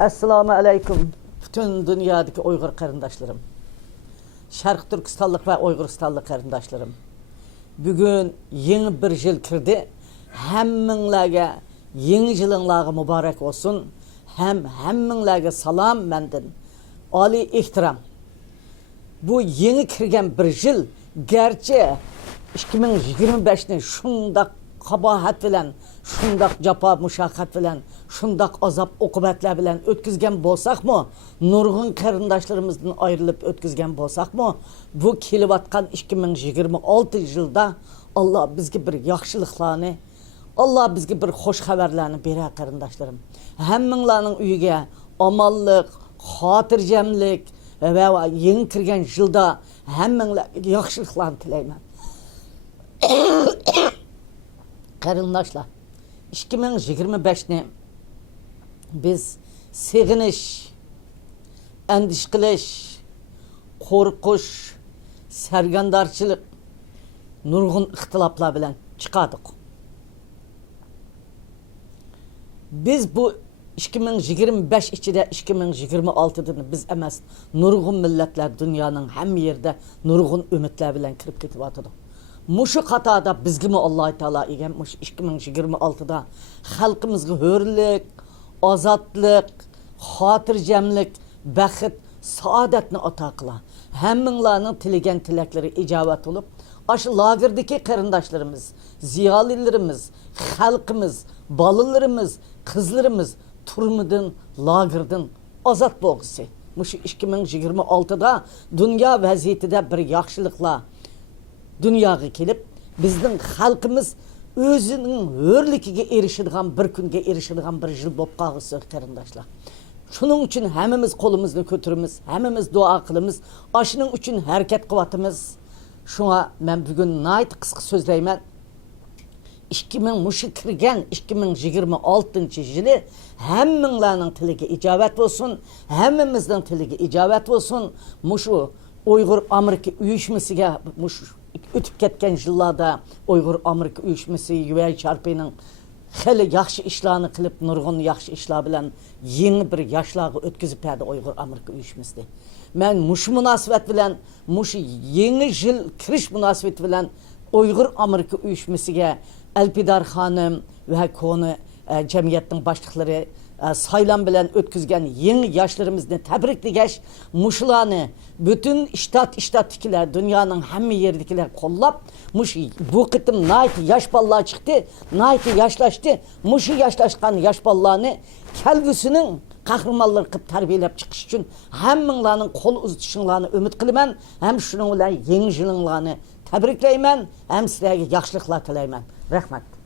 Assalamu alaikum. Bütün dünyadaki Uygur karındaşlarım. Şarkı Türkistanlık ve Uyguristanlık karındaşlarım. Bugün yeni bir yıl kirdi. Hemminlerge yeni yılınlarga mübarek olsun. Hemminlerge salam menden. Ali ihtiram. Bu yeni kirgen bir yıl gerçi 2025'ni şundak kabahat bilen, şundak capa muşakkat bilen, şundak azap okubatlar bilen ötkizgen bolsak mı? Nurgun karındaşlarımızdan ayrılıp ötkizgen bolsak mı? Bu kelivatkan 2026 yılda Allah bizge bir yaxşılıklarını, Allah bizge bir hoş haberlerini bere karındaşlarım. Hemminlarning uyuge amallık, hatircemlik ve yeni kirgen yılda hemminlar yaxşılıklarını tileymen. Karındaşlar, 2025'ni biz seginiş, endiş qilish, korkuş, sergandarchilik, nurgun ixtiloplar bilan chiqadik. Biz bu 2025 ichida 2026'da biz emas, nurgun millatlar dünyanın hem yerde nurgun ümitler bilan kirib ketyapti. Muşu qatada bizgimi Allah Teala egen muş 2026'da xalqimizga hürlik, azatlık, hatircemlik, baxit, saadetni ata qila. Hemminlarning tilagan tilakları ijobat olup, aşı lagirdeki qarindaşlarımız, ziyalilerimiz, xalqimiz, balalarımız, kızlarımız turmudun, lagirdin azat bolgusi. Muş 2026'da dünya vaziyetida bir yaxşılıkla dünyaya kelip bizning xalqimiz özünün hörlikiga erişidigan bir kunga erişidigan bir yıl bolup qagısı qarindaşlar. Şunun için hemimiz kolumuzni ko'tirimiz, hemimiz dua qilimiz, aşının için hareket qıvatımız. Şuna men bugün nayt qısqa sözleymen. 2026 yılı hemminlarning tiliga icabet olsun, hemmimizning tiliga icabet olsun. Muşu Uygur Amerika uyuşmasiga ötüp ketken yıllarda Uygur Amerika uyuşması Yüvey Çarpı'nın heli yaxşı işlerini kılıp nurgun yaxşı işler bilen yeni bir yaşlığı ötküzüp yerde Uygur Amerika uyuşması. Ben muş münasebet bilen, muş yeni yıl kiriş münasebet bilen Uygur Amerika uyuşmasıga Elpidar Hanım ve konu cemiyetin başlıkları saylan bilen ötküzgen yeni yaşlarımızı tebriklegeç muşlarını bütün iştattikiler dünyanın hem yerdekiler kollap muş bu kıtım nayt yaş ballar çıktı nayt yaşlaştı muşu yaşlaşkan yaş ballarını kelgüsünün kahramanları kıp terbiyelep çıkış için hemminlarının kol uzatışınlarını ümit kılımen hem şunun yeni yılınlarını tebrikleymen hem sizlerge yaxşılıklar tileymen. Rahmet.